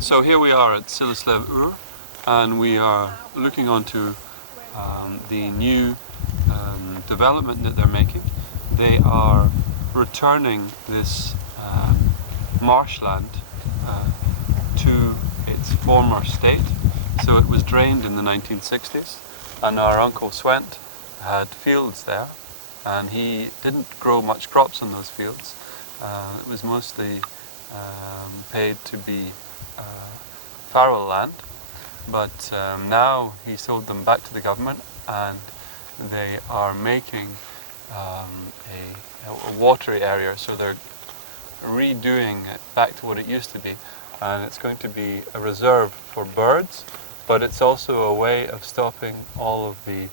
So here we are at Sileslev Ur, and we are looking onto the new development that they're making. They are returning this marshland to its former state. So it was drained in the 1960s, and our Uncle Swent had fields there, and he didn't grow much crops on those fields. It was mostly paid to be fallow land, but now he sold them back to the government, and they are making a watery area, so they're redoing it back to what it used to be, and it's going to be a reserve for birds, but it's also a way of stopping all of the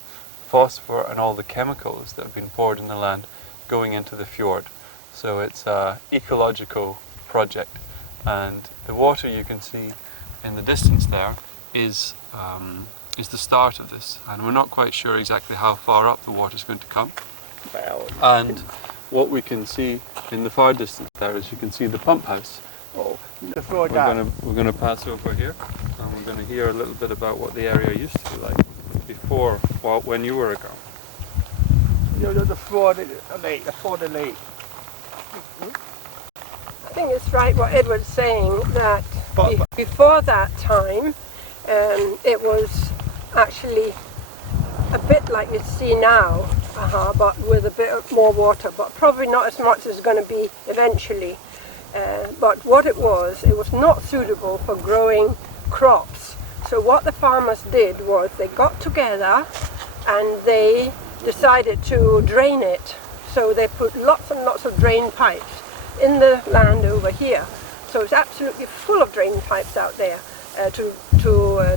phosphor and all the chemicals that have been poured in the land going into the fjord. So it's an ecological project, and the water you can see in the distance there is the start of this, and we're not quite sure exactly how far up the water is going to come. And what we can see in the far distance there is you can see the pump house. We're going to pass over here, and we're going to hear a little bit about what the area used to be like before, well, when you were ago. Before the lake. I think it's right what Edward's saying, that before that time it was actually a bit like you see now, but with a bit more water, but probably not as much as it's going to be eventually. But what it was not suitable for growing crops. So what the farmers did was they got together and they decided to drain it. So they put lots and lots of drain pipes in the land over here. So it's absolutely full of drain pipes out there to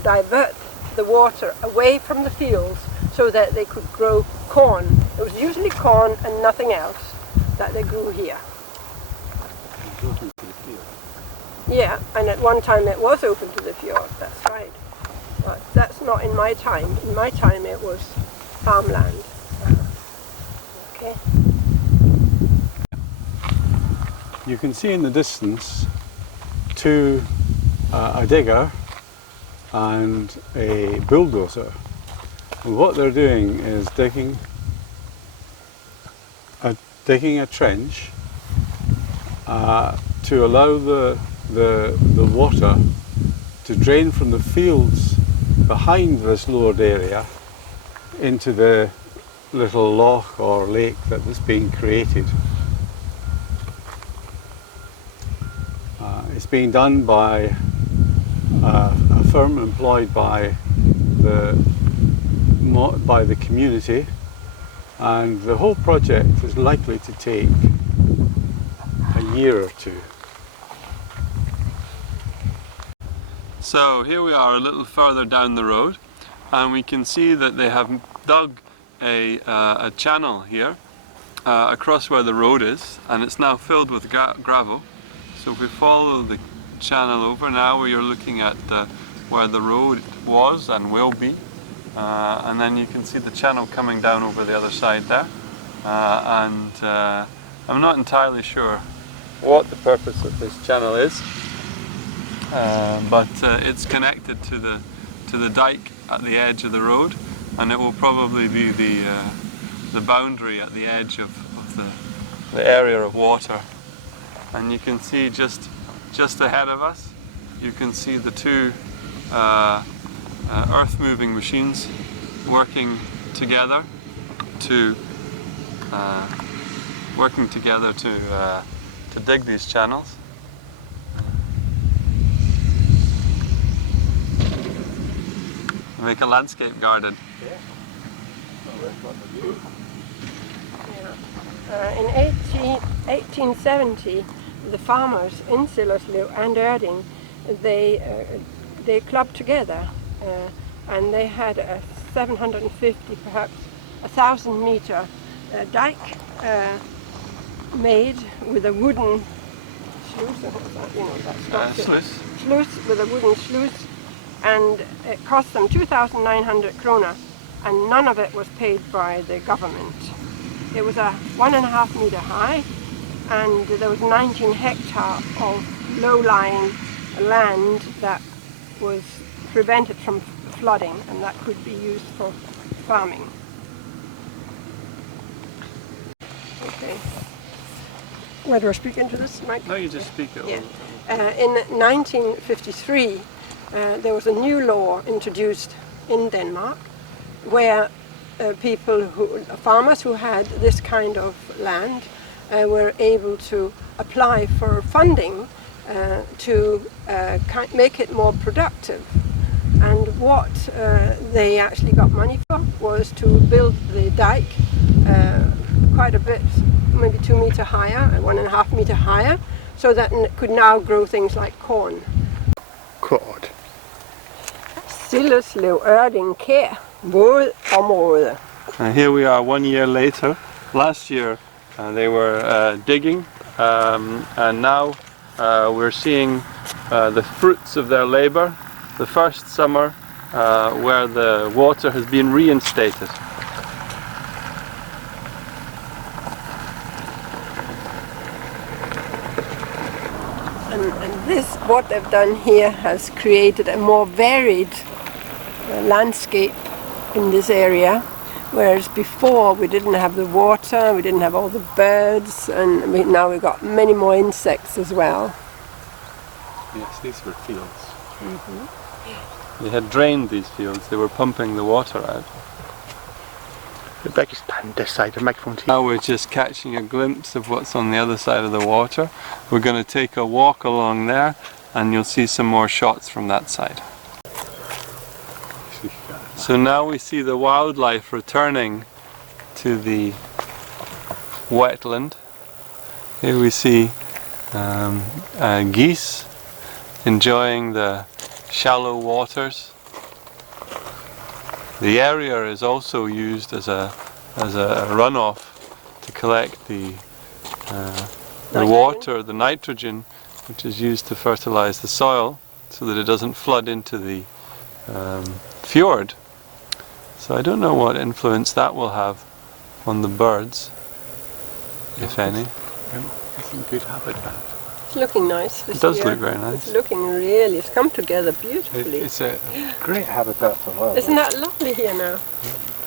divert the water away from the fields so that they could grow corn. It was usually corn and nothing else that they grew here. Yeah, and at one time it was open to the fjord, that's right. But that's not in my time. In my time it was farmland. Okay. You can see in the distance a digger and a bulldozer. And what they're doing is digging a trench to allow the water to drain from the fields behind this lowered area into the little loch or lake that is being created. It's being done by a firm employed by the community, and the whole project is likely to take a year or two. So here we are a little further down the road, and we can see that they have dug a channel here across where the road is, and it's now filled with gravel. So if we follow the channel over now, where you're looking at where the road was and will be, and then you can see the channel coming down over the other side there, and I'm not entirely sure what the purpose of this channel is, but it's connected to the dike at the edge of the road, and it will probably be the boundary at the edge of the area of water. And you can see just ahead of us, you can see the two earth moving machines working together to dig these channels. Make a landscape garden. In 1870, the farmers in Sileslev and Erding, they clubbed together, and they had a 750, perhaps 1,000 meter dike made with a wooden sluice with a wooden sluice, and it cost them 2,900 krona, and none of it was paid by the government. It was a 1.5 meter high, and there was 19 hectares of low-lying land that was prevented from flooding, and that could be used for farming. Okay. Where do I speak into this mic? No, you just speak it. Yeah. In 1953, there was a new law introduced in Denmark where farmers who had this kind of land were able to apply for funding to make it more productive. And what they actually got money for was to build the dike quite a bit, maybe 2 meter higher, 1.5 meter higher, so that it could now grow things like corn. Kort. Silleslev Kær, vådområde. And here we are 1 year later. Last year they were digging, and now we're seeing the fruits of their labor. The first summer where the water has been reinstated. And this, what they've done here, has created a more varied landscape in this area, whereas before we didn't have the water, we didn't have all the birds, and now we've got many more insects as well. Yes, these were fields. They had drained these fields, they were pumping the water out. The bag is stand this side, the microphone to you. Now we're just catching a glimpse of what's on the other side of the water. We're going to take a walk along there and you'll see some more shots from that side. So now we see the wildlife returning to the wetland. Here we see geese enjoying the shallow waters. The area is also used as a runoff to collect the water, the nitrogen, which is used to fertilize the soil so that it doesn't flood into the fjord. So I don't know what influence that will have on the birds, if any. It's in good habitat. It's looking nice this It does year. look very nice. It's looking really, it's come together beautifully. It's a great habitat for wildlife. Isn't that lovely here now?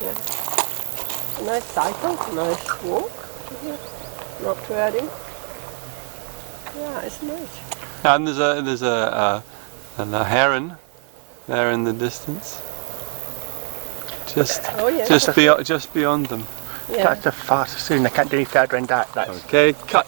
Yeah. A nice cycle, a nice walk. Yeah. Not too adding. Yeah, it's nice. And there's a heron there in the distance. Just Oh yeah. just beyond them. Yeah. That's the fastest soon. I can't do any further than that. That's Okay, cut.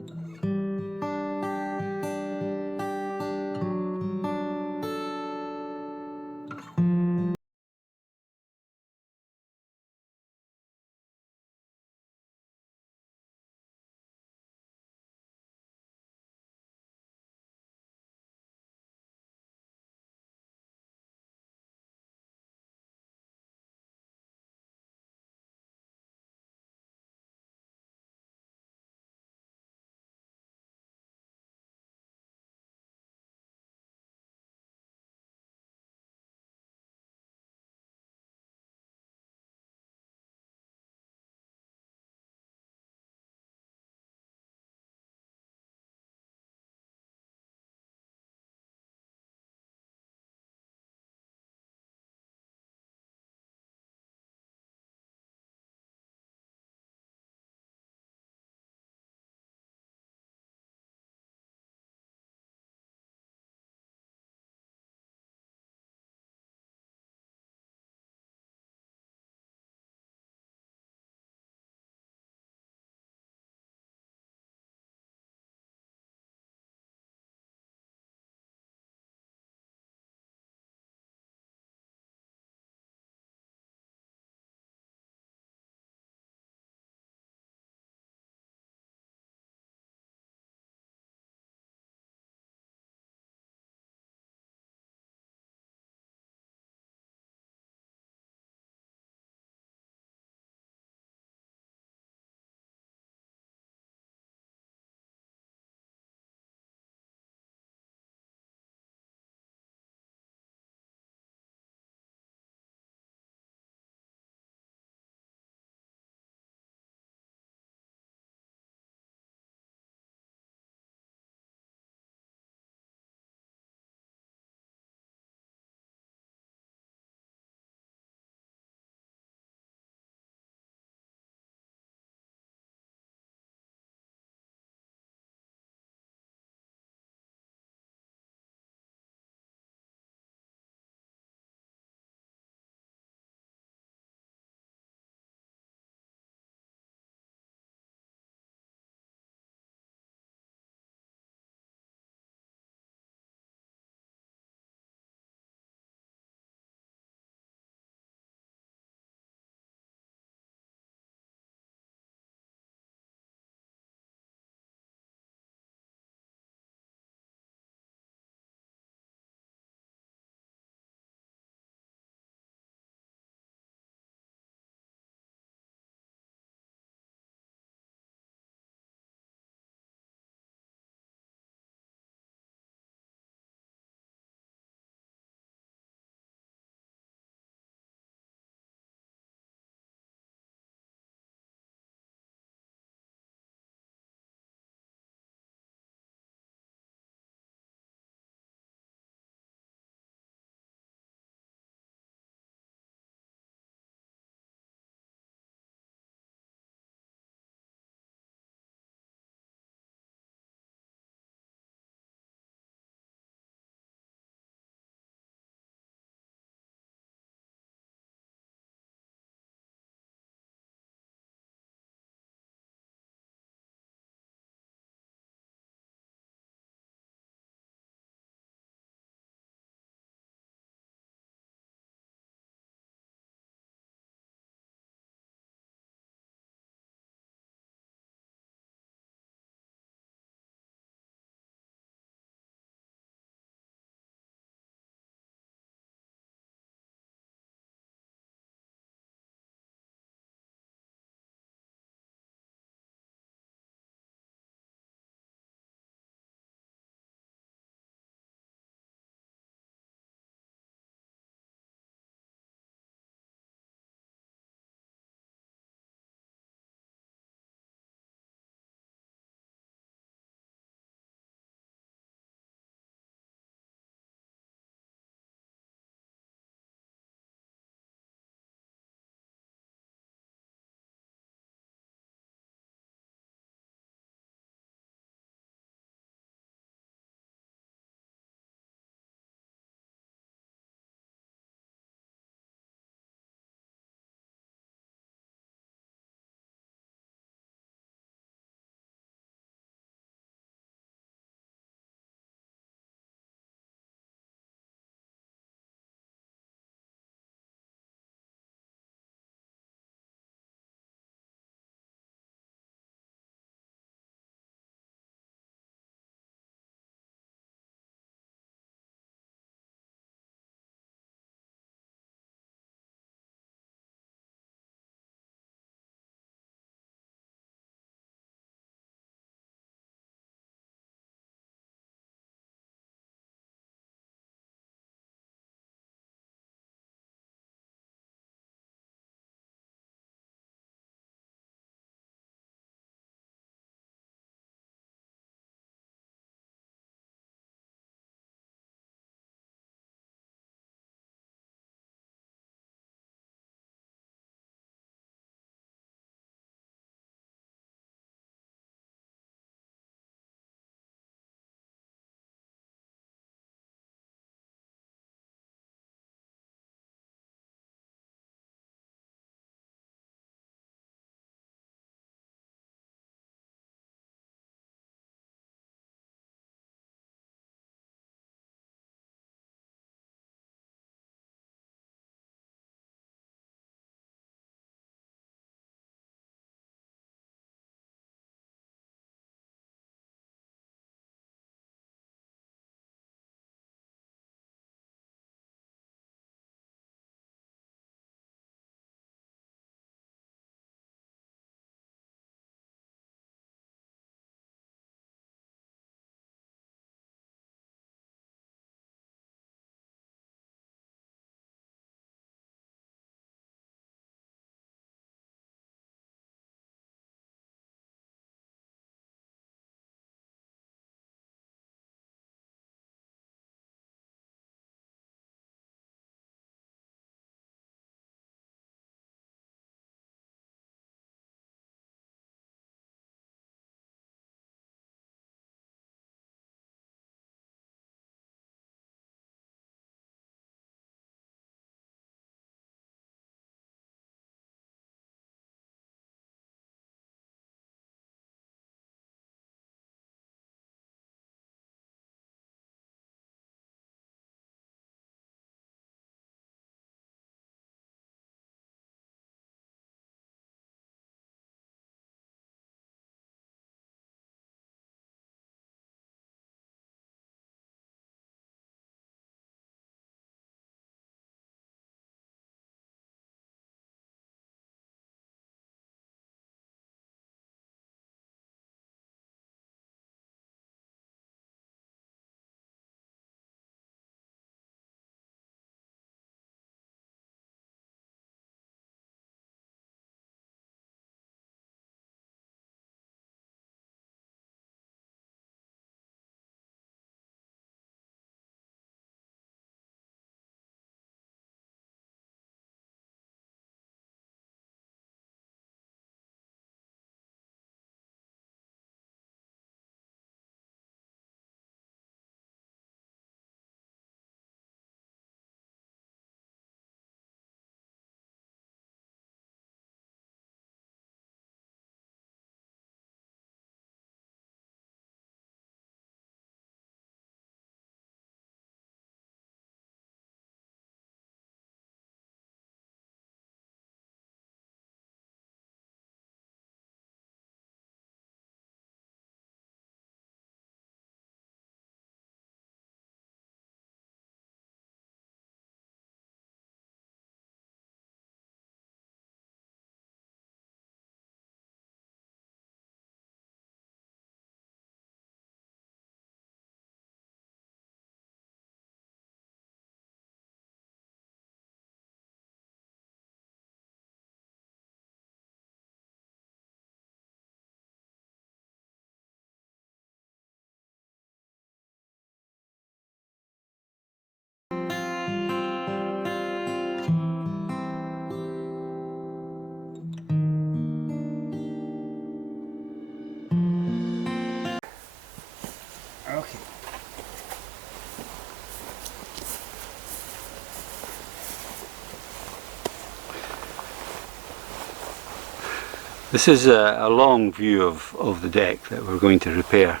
This is a long view of the deck that we're going to repair.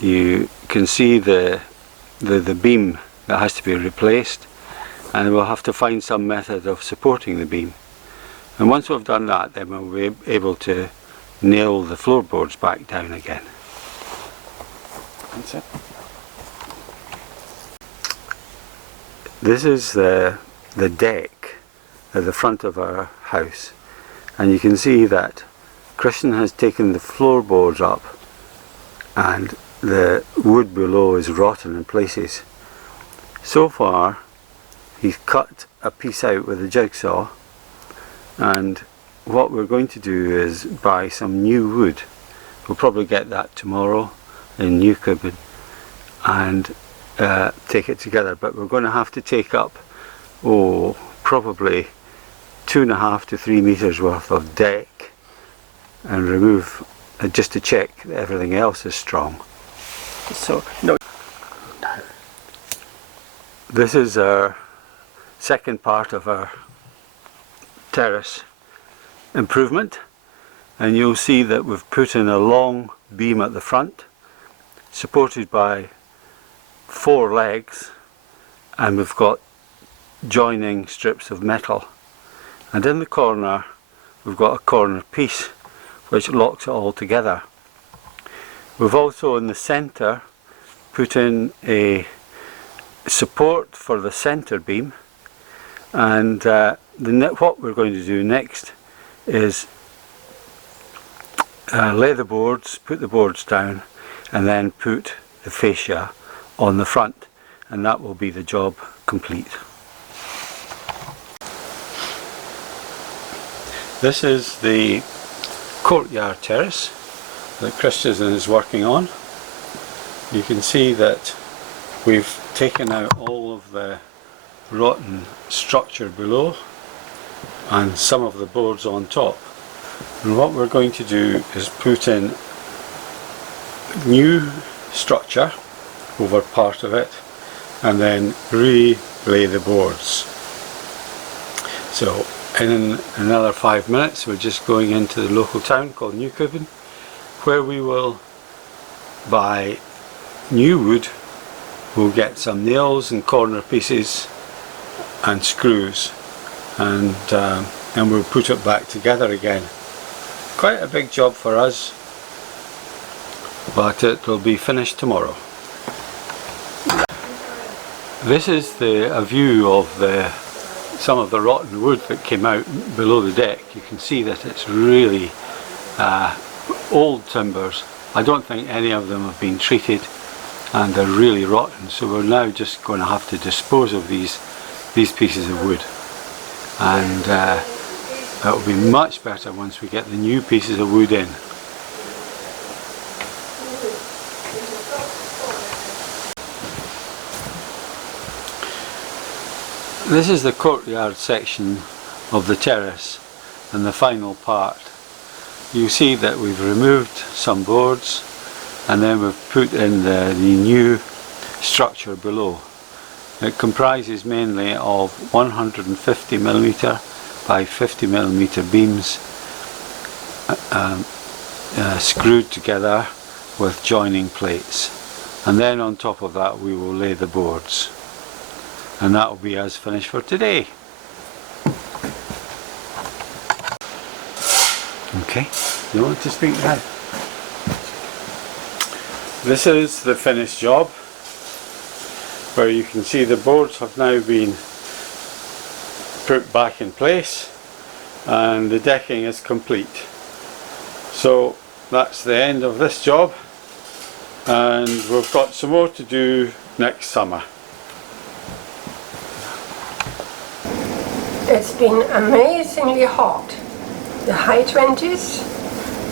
You can see the beam that has to be replaced, and we'll have to find some method of supporting the beam. And once we've done that, then we'll be able to nail the floorboards back down again. That's it. This is the deck at the front of our house, and you can see that Christian has taken the floorboards up and the wood below is rotten in places. So far he's cut a piece out with a jigsaw, and what we're going to do is buy some new wood. We'll probably get that tomorrow in Newcomen and take it together, but we're going to have to take up probably 2.5 to 3 meters worth of deck and remove just to check that everything else is strong. So, no. This is our second part of our terrace improvement, and you'll see that we've put in a long beam at the front supported by 4 legs, and we've got joining strips of metal, and in the corner we've got a corner piece which locks it all together. We've also in the centre put in a support for the centre beam, and what we're going to do next is lay the boards, put the boards down, and then put the fascia on the front, and that will be the job complete. This is the courtyard terrace that Christian is working on. You can see that we've taken out all of the rotten structure below and some of the boards on top, and what we're going to do is put in new structure over part of it and then relay the boards. So in another 5 minutes we're just going into the local town called Newcomen, where we will buy new wood. We'll get some nails and corner pieces and screws, and we'll put it back together again. Quite a big job for us, but it will be finished tomorrow. This is a view of some of the rotten wood that came out below the deck. You can see that it's really old timbers. I don't think any of them have been treated, and they're really rotten, so we're now just going to have to dispose of these pieces of wood, and it will be much better once we get the new pieces of wood in. This is the courtyard section of the terrace and the final part. You see that we've removed some boards, and then we've put in the new structure below. It comprises mainly of 150mm by 50mm beams screwed together with joining plates, and then on top of that we will lay the boards, and that will be us finished for today. Okay, you want to speak now? This is the finished job, where you can see the boards have now been put back in place and the decking is complete. So that's the end of this job, and we've got some more to do next summer. It's been amazingly hot, the high 20s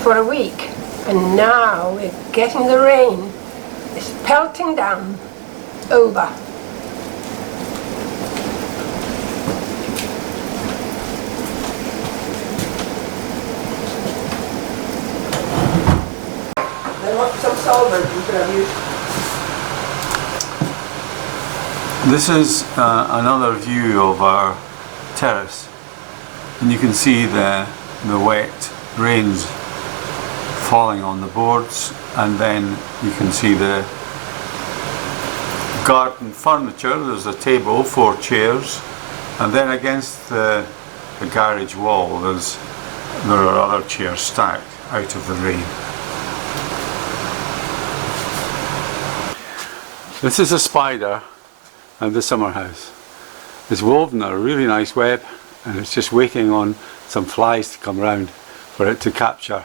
for a week, and now we're getting the rain. It's pelting down over. I want some solvent you could have used. This is another view of our terrace, and you can see the wet rain's falling on the boards, and then you can see the garden furniture. There's a table, 4 chairs, and then against the garage wall there are other chairs stacked out of the rain. This is a spider and the summer house. It's woven a really nice web, and it's just waiting on some flies to come round for it to capture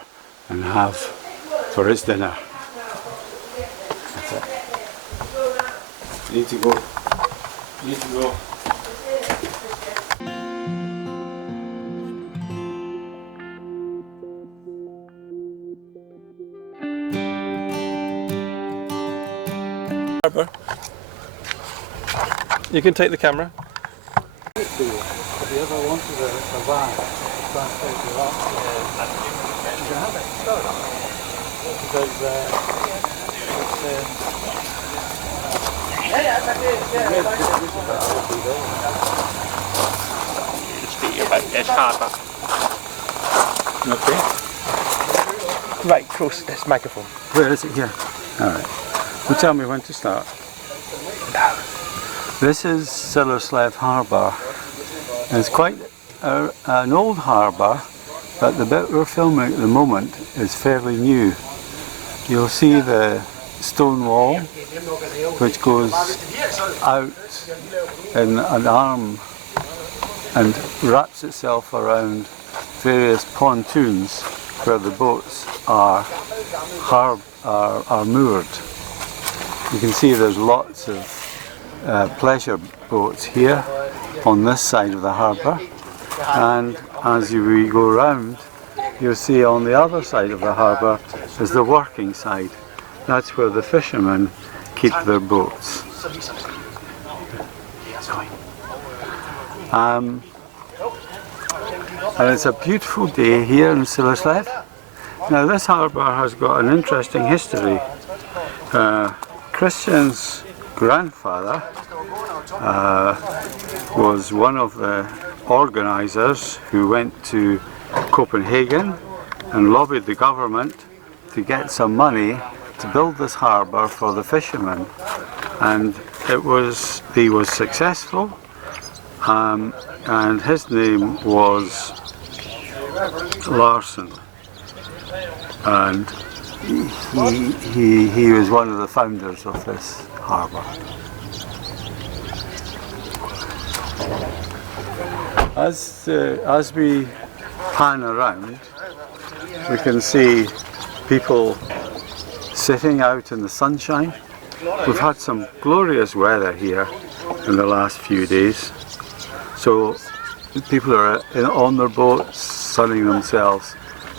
and have for its dinner. That's it. You need to go. You need to go. You can take the camera. If you ever wanted a van, transport your up, you can have it. Because It's harder. okay. Right, close this microphone. Where is it? Here. Alright. Well, tell me when to start. This is Sillerslev Harbour. It's quite an old harbour, but the bit we're filming at the moment is fairly new. You'll see the stone wall, which goes out in an arm and wraps itself around various pontoons where the boats are moored. You can see there's lots of pleasure boats here on this side of the harbour, and as we go round you'll see on the other side of the harbour is the working side. That's where the fishermen keep their boats. And it's a beautiful day here in Sillerslev. Now this harbour has got an interesting history. Christian's grandfather was one of the organisers who went to Copenhagen and lobbied the government to get some money to build this harbour for the fishermen, and he was successful, and his name was Larsen, and he was one of the founders of this harbour. As we pan around, we can see people sitting out in the sunshine. We've had some glorious weather here in the last few days, so people are on their boats sunning themselves.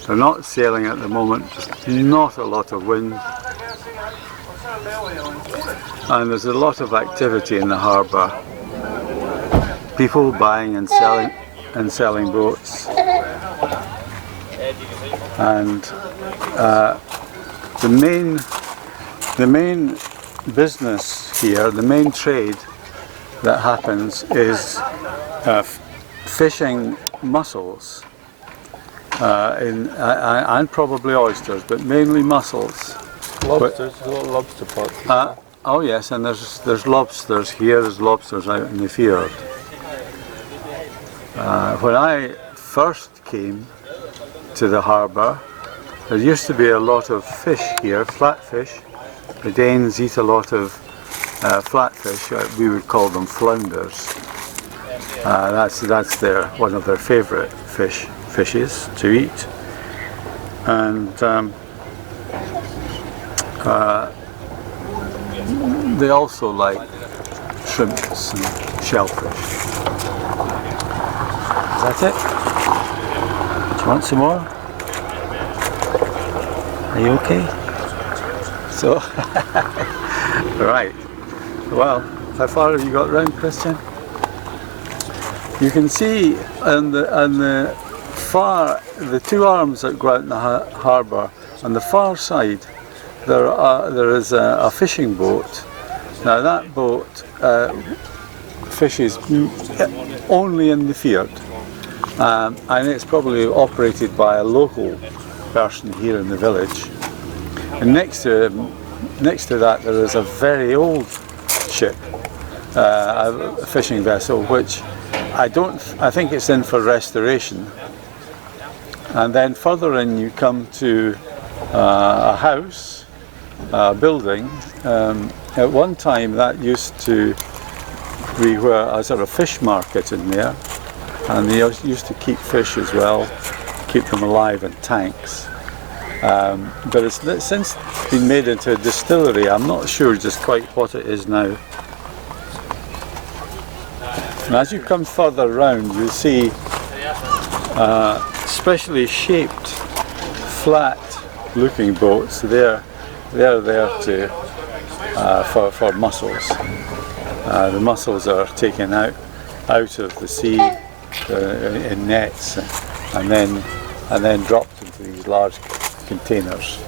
They're not sailing at the moment, not a lot of wind, and there's a lot of activity in the harbour. People buying and selling boats, and the main business here, the main trade that happens is fishing mussels and probably oysters, but mainly mussels. Lobsters, little lobster pots. Oh yes, and there's lobsters here, there's lobsters out in the fjord. When I first came to the harbour, there used to be a lot of fish here, flatfish. The Danes eat a lot of flatfish. We would call them flounders. That's one of their favourite fishes to eat. And they also like shrimps and shellfish. Is that it? Do you want some more? Are you okay? So, right. Well, how far have you got round, Christian? You can see on the two arms that go out in the harbour, on the far side there is a fishing boat. Now that boat fishes only in the fjord. and it's probably operated by a local person here in the village. And next to that there is a very old ship, a fishing vessel, which I think it's in for restoration. And then further in you come to a house, a building. At one time that used to be where a sort of fish market in there, and they used to keep fish as well, keep them alive in tanks. But it's since been made into a distillery. I'm not sure just quite what it is now. And as you come further round, you'll see specially shaped, flat-looking boats. They're there to for mussels. The mussels are taken out of the sea in nets, and then dropped into these large containers.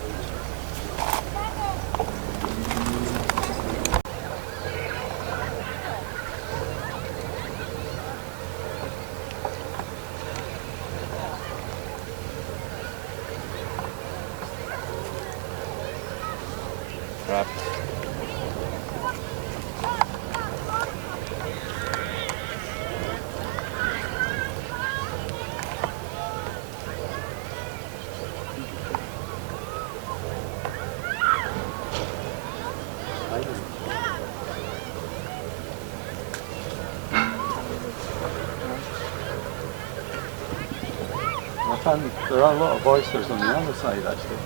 There are a lot of oysters on the other side actually.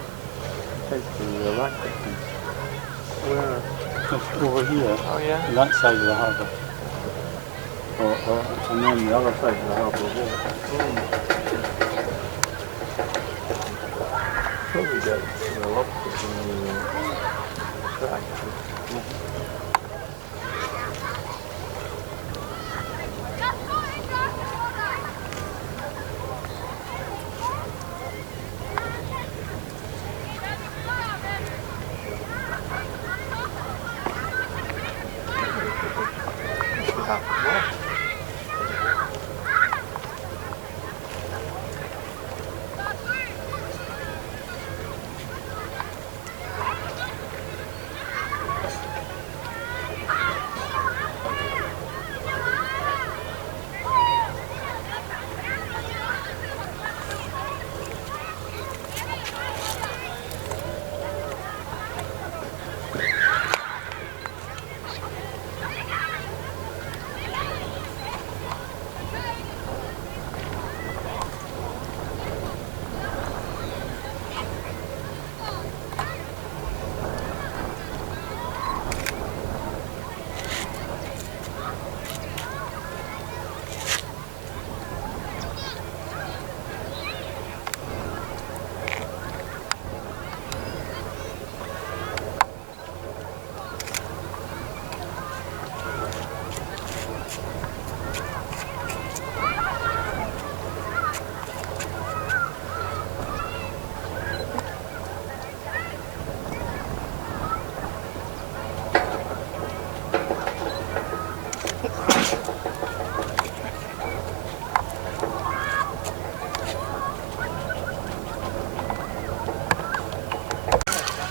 Tends to be Atlantic. Where? Over here. Oh yeah. On that side of the harbour. And then the other side of the harbour. Probably get the lobsters in the track.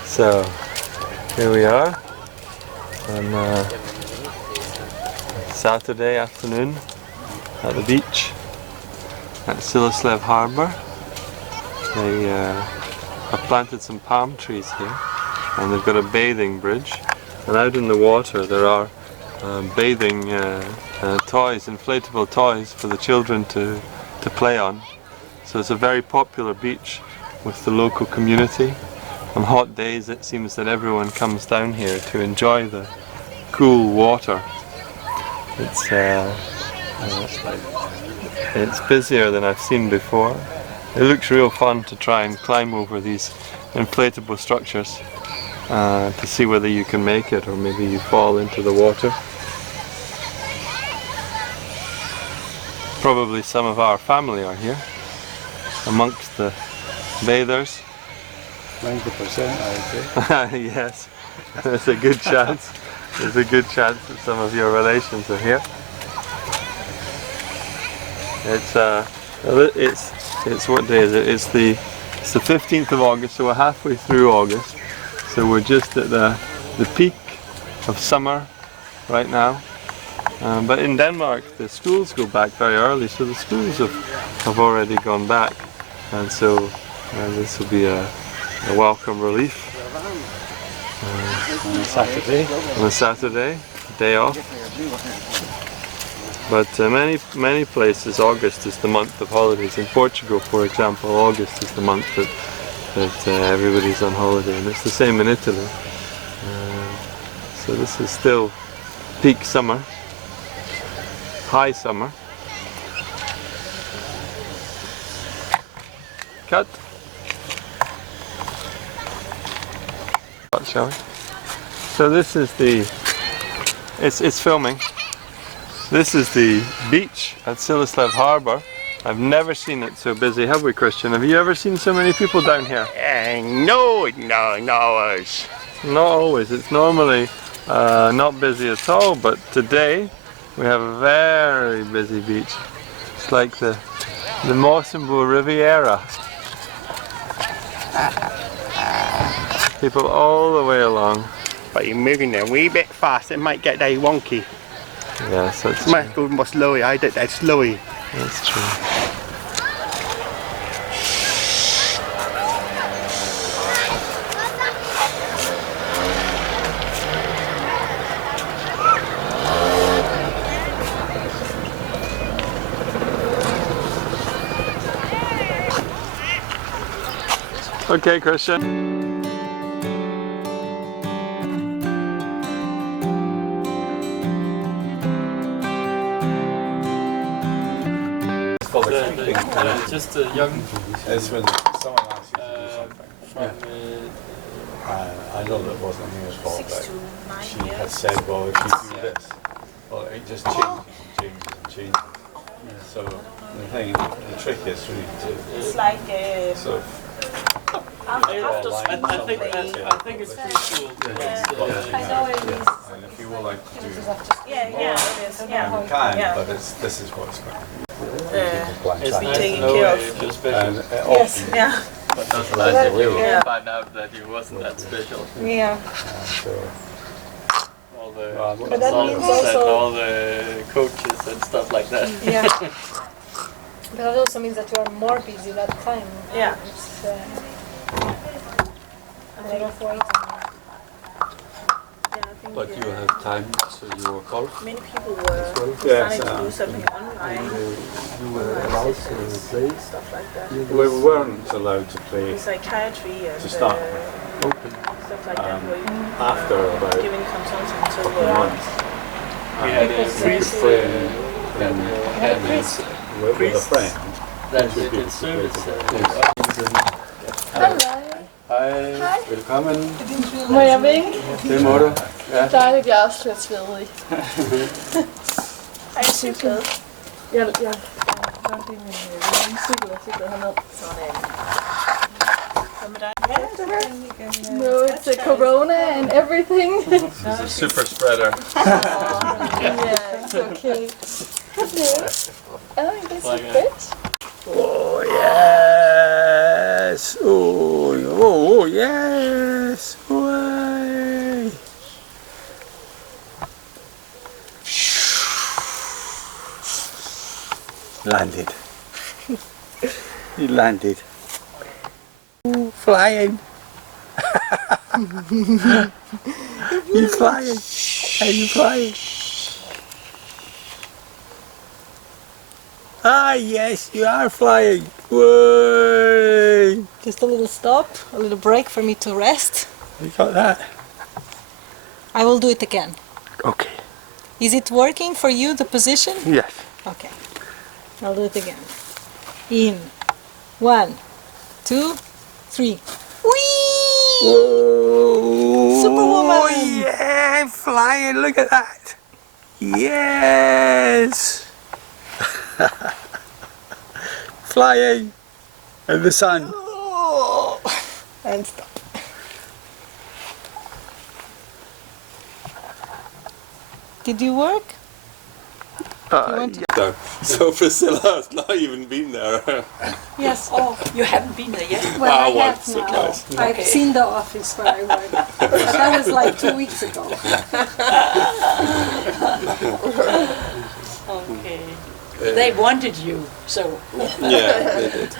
So here we are on Saturday afternoon at the beach at Siloslev Harbour. They have planted some palm trees here, and they've got a bathing bridge, and out in the water there are bathing toys, inflatable toys for the children to play on. So it's a very popular beach with the local community. On hot days it seems that everyone comes down here to enjoy the cool water. It's busier than I've seen before. It looks real fun to try and climb over these inflatable structures to see whether you can make it or maybe you fall into the water. Probably some of our family are here amongst the bathers. 90% I would say. Yes, there's a good chance. There's a good chance that some of your relations are here. It's It's what day is it? It's the 15th of August, so we're halfway through August. So we're just at the peak of summer right now. But in Denmark, the schools go back very early, so the schools have already gone back, and so this will be a welcome relief. On a Saturday. On a Saturday, day off. But many places, August is the month of holidays. In Portugal, for example, August is the month that everybody's on holiday, and it's the same in Italy. So this is still peak summer, high summer. Cut. Shall we? So this is it's filming. This is the beach at Sileslev Harbour. I've never seen it so busy, have we, Christian? Have you ever seen so many people down here? No, not always. Not always. It's normally not busy at all, but today we have a very busy beach. It's like the Mossambo Riviera. People all the way along. But you're moving there a wee bit fast, it might get very wonky. Yes, that's It true. might go more slowly. I did that slowly. That's true. Okay, Christian. Just a young It's when someone asks you to do something. from I know that wasn't Amira's fault, 6 but to 9 she years. had said, well, if you do this, well, it just changes. So the trick is really It's like to sort of after I school. think it's pretty cool. I know it is. and if you would like to do Yeah, it is. Yeah. you can, Yeah. but this is what's going to It's Be nice taken to know care of. if you're special, and Yes. Yeah. but not like you will Yeah. find out that you wasn't that special. Yeah. so All the But that songs means and also- all the coaches and stuff like that. Yeah. But that also means that you are more busy that time. Yeah. It's a lot of waiting. Yeah, I think But you have time, so you work hard. many people were Yes, starting to do something online. You were allowed to play. Stuff like that. we weren't allowed to play Psychiatry and to start stuff like that. Where you after about a giving consulting to couple of months. We had a We could priest play that had this with a friend. that did its service. Hej, velkommen. Må jeg vinke? Det må du. Ja. Dejligt, jeg er også lidt svedig. Ej, cyklede. Jeg lånte min cykel og cyklede herned. Hvad med dig? No, it's a corona and everything. It's a super spreader. Yeah, it's okay. Oh, this is fish. Oh yes! Oh yes! Way! Landed. He landed. Ooh, flying. You flying? Are you flying? Ah, yes, you are flying. Way! Just a little stop, a little break for me to rest. You got that? I will do it again. Okay. Is it working for you, the position? Yes. Okay. I'll do it again. In. 1, 2, 3. Whee! Whoa! Superwoman! Oh, yeah, flying, look at that. Yes! Flying in the sun. Oh. And stop. Did you work? There. So Priscilla has not even been there. Yes. Oh, you haven't been there yet? Well, I once have or now. twice. I've seen the office where I work. But that was like 2 weeks ago. Okay. They wanted you, so. Yeah, they did.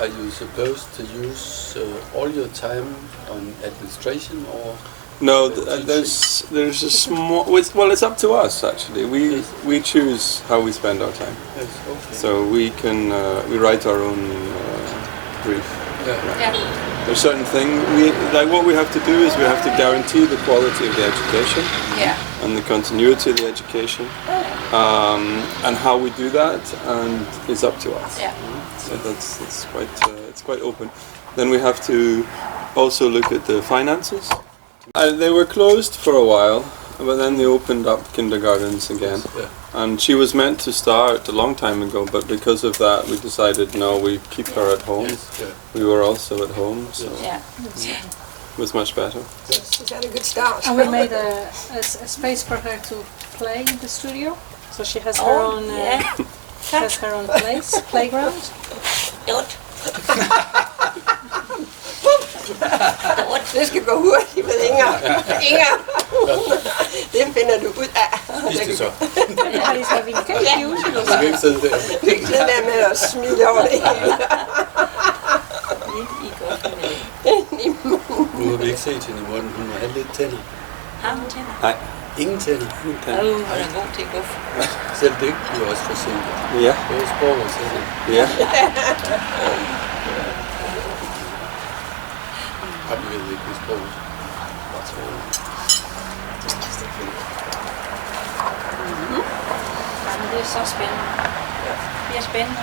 Are you supposed to use all your time on administration or? No, there's a small. Well, it's up to us actually. We choose how we spend our time. Yes, okay. So we can we write our own brief. Yeah. There's certain things what we have to do is we have to guarantee the quality of the education Yeah. and the continuity of the education, and how we do that, and it's up to us. Yeah. So it's quite open. Then we have to also look at the finances. They were closed for a while, but then they opened up kindergartens again. Yeah. And she was meant to start a long time ago, but because of that we decided no, we keep her at home. Yes, yeah. We were also at home, so Yeah. it was much better. She's had a good start. And we made a space for her to play in the studio. So she has her Oh, own yeah. has her own playground. Dot. Det skal gå hurtigt med Inger. Inger, det finder du ud af. Spis det så. Everybody's having cake usually. Du kan ikke sidde der. Du kan ikke sidde der med at smile over det hele. Lidt i godt. Nu har vi ikke set hende i morgen. Hun må have lidt tænder. Har hun tænder? Nej. Ingen tænder. Hun er god til guf. Selv det bliver også forsinket. Ja. Både sprog og tænder. Ja. Jeg ved ikke, hvad sprog. Men det er så spændende. Det er spændende.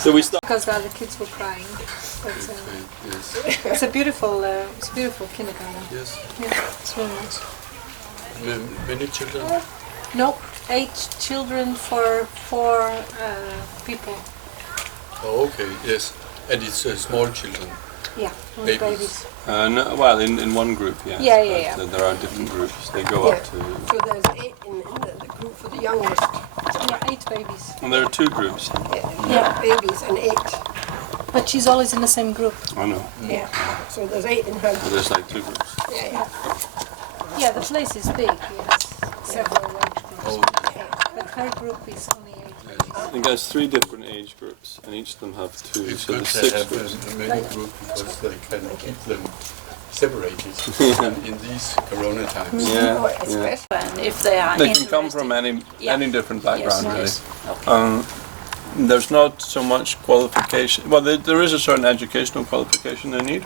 So we start. Because the other kids were crying. But, Yes. it's a beautiful kindergarten. Yes. Yeah, it's really nice. Many children. No, 8 children for 4 people. Oh, okay. Yes. And it's small children. Yeah, only Babies. babies. No, well, in one group, yes. Yeah. But, there are different groups. They go up to. So there's 8 in the group for the youngest. Yeah, 8 babies. And there are 2 groups. Yeah, babies and 8. But she's always in the same group. I know. Yeah. So there's 8 in her But group. there's like 2 groups. Yeah. Yeah, the place is big. It has several age groups. Oh, But her group is only 8 babies. I think there's 3 different age groups, and each of them have 2, it's so good there's to 6 have groups. a many group because they can keep them separated in these corona times. Yeah, Oh, yeah. especially. And if they are They can come interested- from Yeah. any different background, Yes, really. yes. Okay. There's not so much qualification. Well, there is a certain educational qualification they need,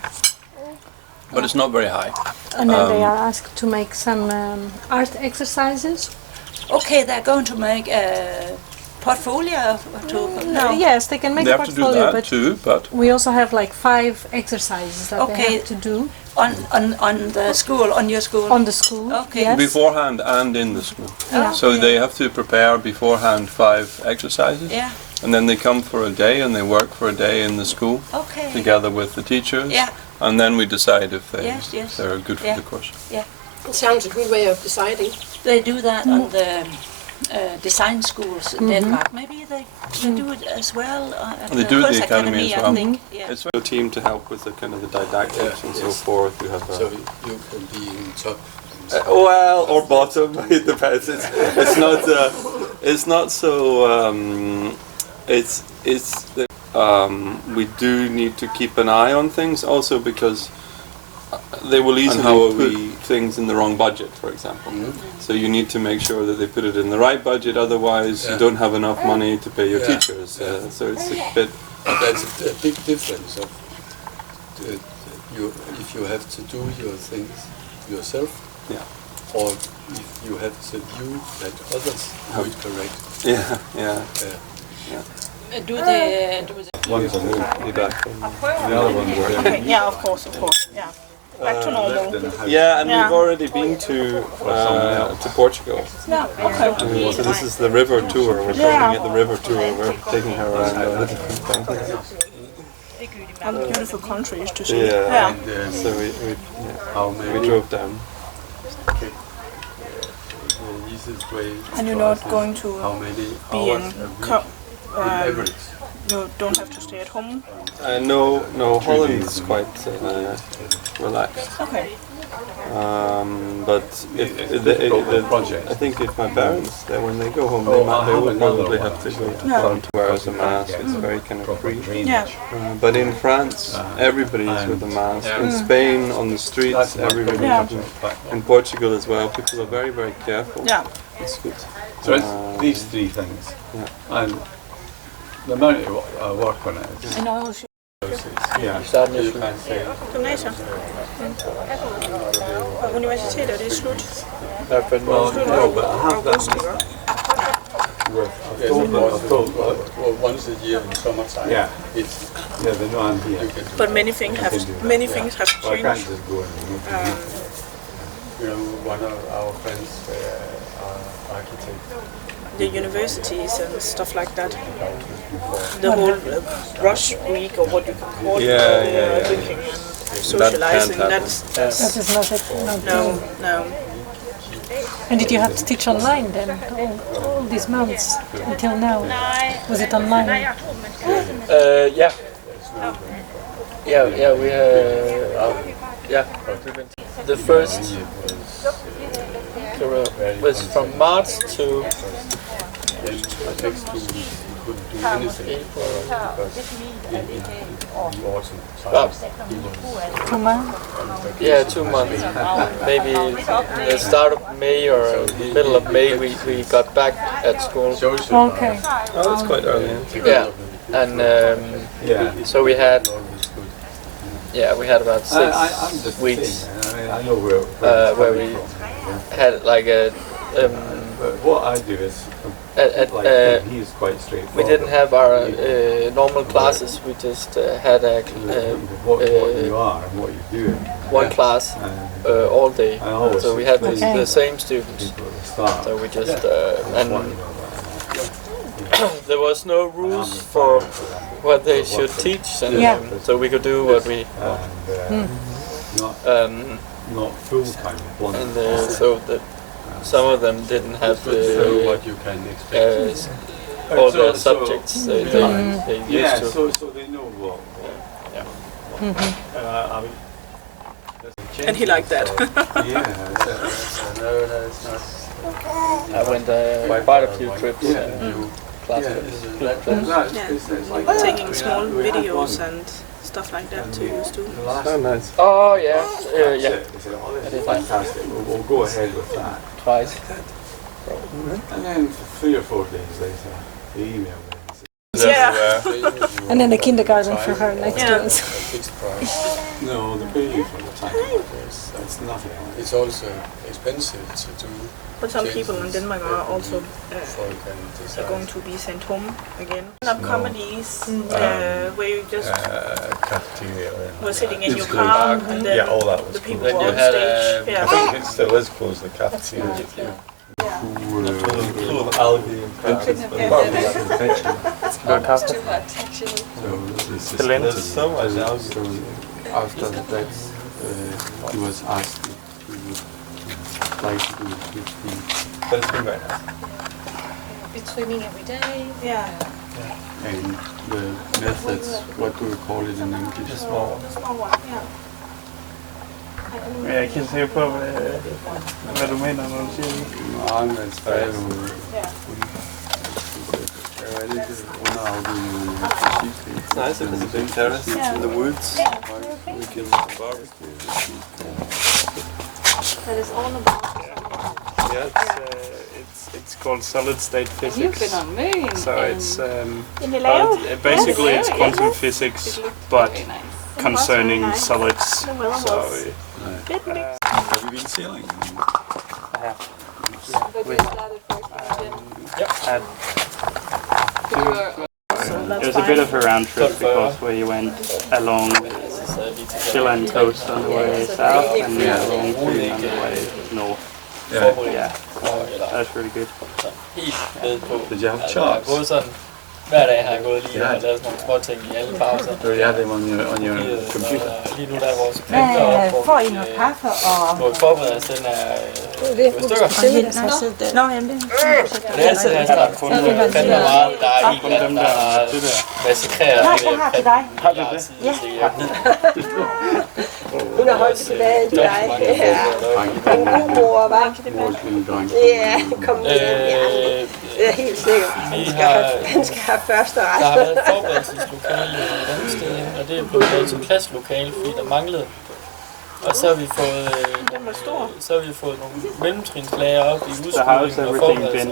but it's not very high. And then they are asked to make some art exercises. Okay, they're going to make a portfolio to. No. Yes, they can make They a have to do portfolio, that but too, but we also have like 5 exercises that they Okay. have to do On the school, on your school. on the school. Okay. Yes. beforehand and in the school. Yeah. So they have to prepare beforehand 5 exercises, Yeah. and then they come for a day and they work for a day in the school Okay. together with the teachers, Yeah. and then we decide if Yes, yes. they're good for Yeah. the course. It sounds a good way of deciding. They do that on the design schools in Denmark. Maybe they do it as well at And they do it at the Kunst academy as I well. think. Yeah. It's a team to help with the kind of the didactics and so yes. forth. You have So you can be in top. well, or bottom. It depends. It's not. It's not so. We do need to keep an eye on things also because they will easily put things in the wrong budget, for example. So you need to make sure that they put it in the right budget. Otherwise, you don't have enough money to pay your teachers. So it's a bit. But that's a big difference of if you have to do your things yourself, or if you have the view that others do it correct. Yeah. Do they? One's on the back, the other one's right. Okay, yeah, of course, yeah. Back to normal. Yeah, and Yeah. we've already been to Portugal. Yeah, okay. So this is the river tour. We're calling it the river tour. We're taking her around all the different things. And beautiful countries to see. Yeah. And So we how many drove down. this is way. And you're not going to how many be hours in a week co- in average? you don't have to stay at home? No, Holland's quite relaxed. Okay. But I think if my parents, when they go home, they will probably have to go to wear a mask. It's very kind of free. Yeah. But in France, everybody is with a mask. In Spain, on the streets, everybody. In Portugal as well, people are very, very careful. Yeah. It's good. So it's these three things. Yeah. And the amount of work on it is. And I also gymnasier. Og universitetet, det er slut. Well, no, but I have that I've told once a year in summertime. Yeah. It's they know I'm here. But many things have So I can't changed. just go and you know, one of our friends are architects. The universities and stuff like that. The whole rush week or what you can call it, drinking and socializing. That That is not it. No. And did you have to teach online then, all these months until now? Was it online? Yeah. The first was from March to Next to couldn't do anything because in the autumn time he was 2 months? Yeah, 2 months. Maybe the start of May or middle of May we got back at school. Okay. Oh, that's quite early. Yeah, and so we had about 6 weeks I know where where we had like a. But what I do is, he's quite straightforward. We didn't have our normal classes. We just had what you are and what you do. one class all day. So we had the same students. So we just and there was no rules for what they should teach, and so we could do what we. Not full time. And so that some of them didn't have what you can expect. all the subjects they used to. So they know what. And he liked that. I went quite a few trips and class trips. Taking small videos and stuff like that to your students. Oh, nice. Oh yeah, yeah. Fantastic. We'll go ahead with that. Twice. And then 3 or 4 days later, they email me. Yeah. And then the kindergarten for her next to us. Fixed price. No, the pay for the time. It's nothing. It's also expensive to do. But some people in Denmark are also going to be sent home again. Some comedies where you just were sitting in your car and then all that was the people Then were you on had stage. I think it still is closed, the cafeteria. Full of algae and crabs. Don't have to. There's so much algae. After that, he was asked if he would like to do 15. But it's been very nice. It's swimming every day. Yeah. And the methods, what do we call it in English? The small one. Small one, yeah. Jeg kan se på, hvad du mener, når du siger det. Nej, men stadig It's nice if there's a big terrace in the woods. We can barbecue. That is all about. Yeah, it's called solid state physics. You've been on moon. So it's basically it's quantum physics, but concerning solids. So Have you been sailing? I have. It was a bit of a round trip because we went along the Chilean coast on the way south and along Greenland on the way north. Yeah, that was really good. Did you have charts? Hver dag har jeg gået lige og lavet sådan nogle små ting i alle pauser. Do you have them on your computer? Lige nu der er vores printer op, hvor vi forbereder os, den er i stykker. Nå, jamen det. Det er altid, jeg har fundet ud af, at meget, der er en af dem, der har massakreret. Nej, jeg har til dig. Har du det? Ja. Hun har holdt tilbage til dig. En god mor, hva'? Ja, kom med hjem. Det er helt sikkert. Han skal have første ret. Der har været et forberedelseslokale et andet sted, og det er blevet lavet som klasselokale, fordi der manglede. Og så har vi fået nogle mellemtrinslærer op i udskudning og forberedelse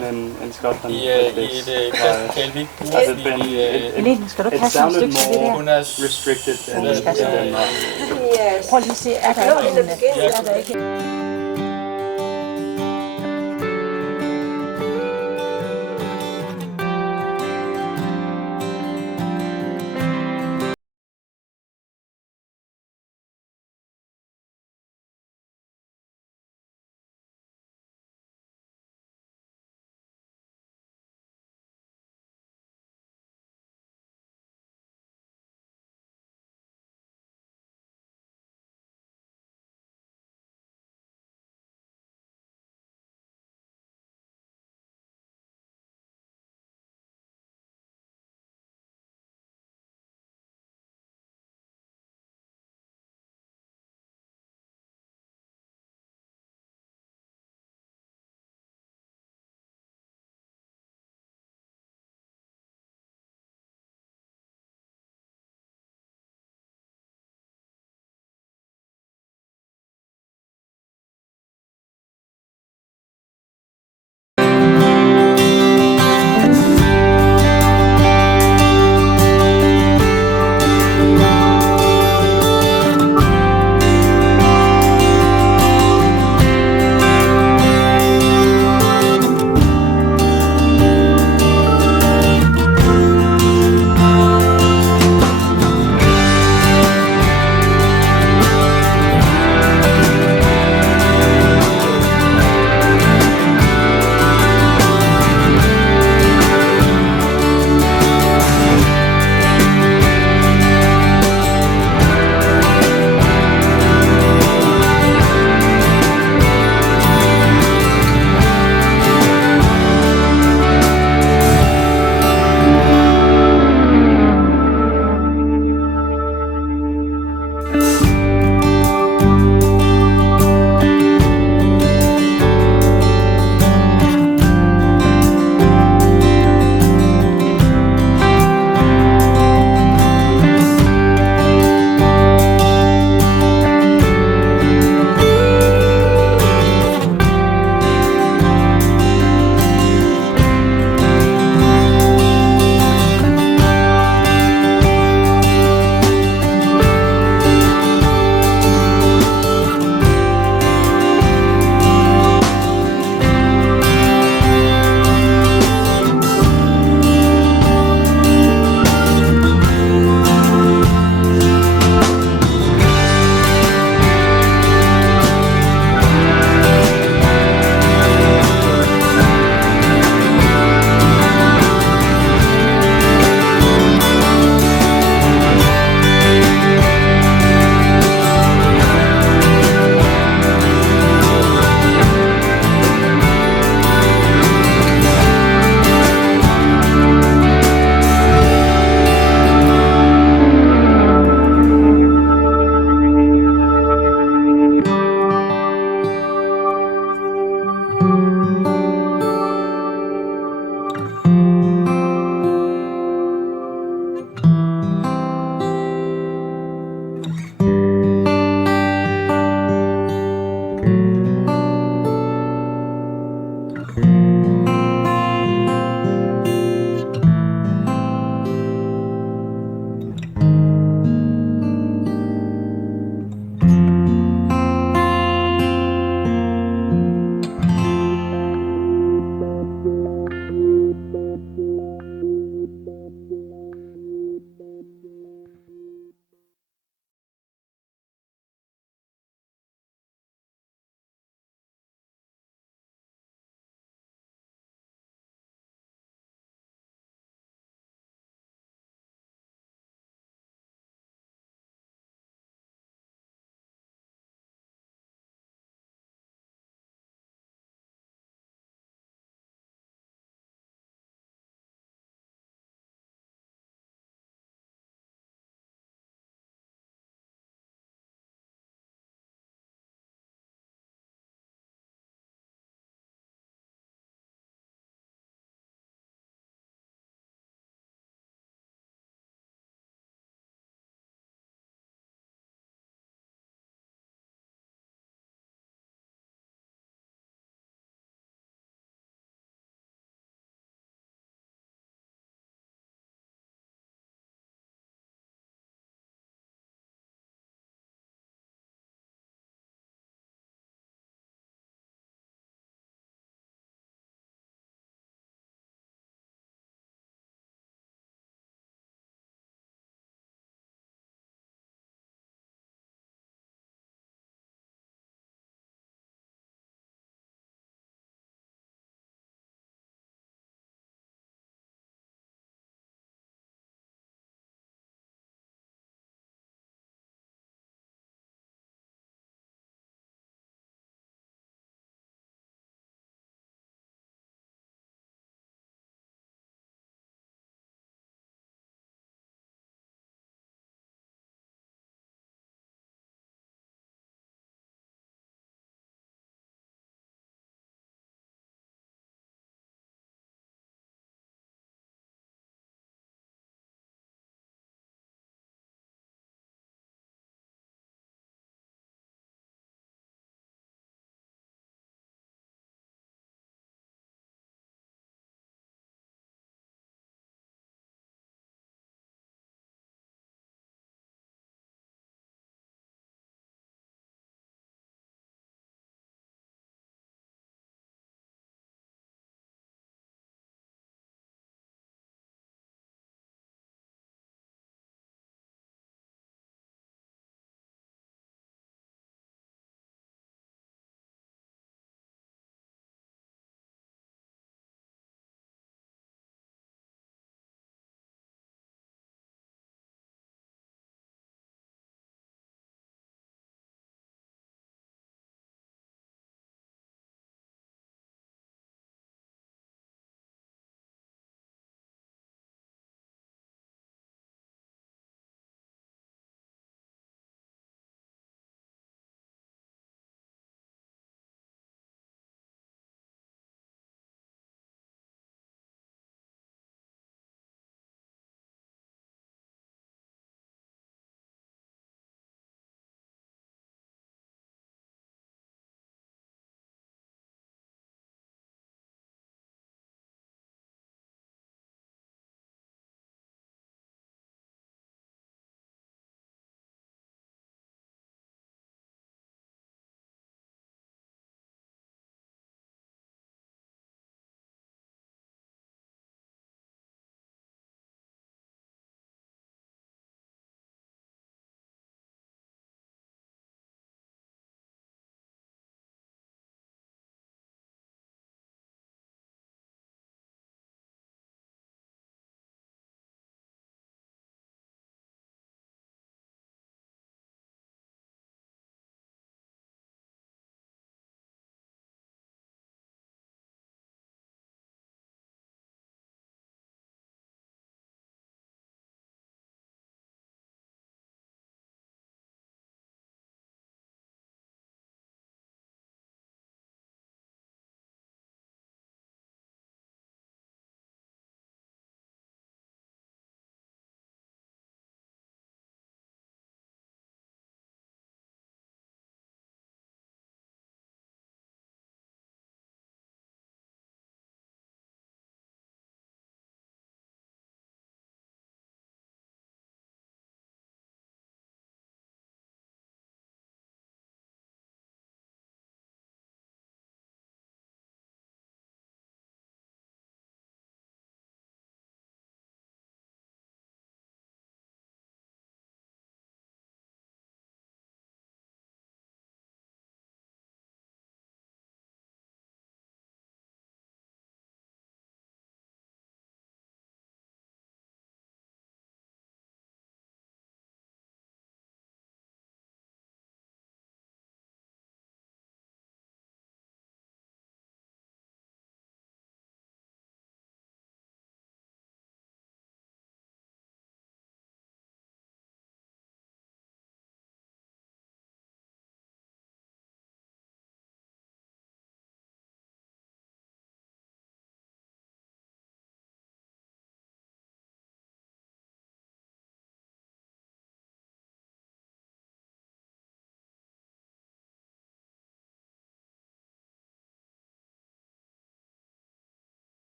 i et klasselokale, vi ikke bruger, fordi it sounded more restricted than Prøv lige at se, er der ikke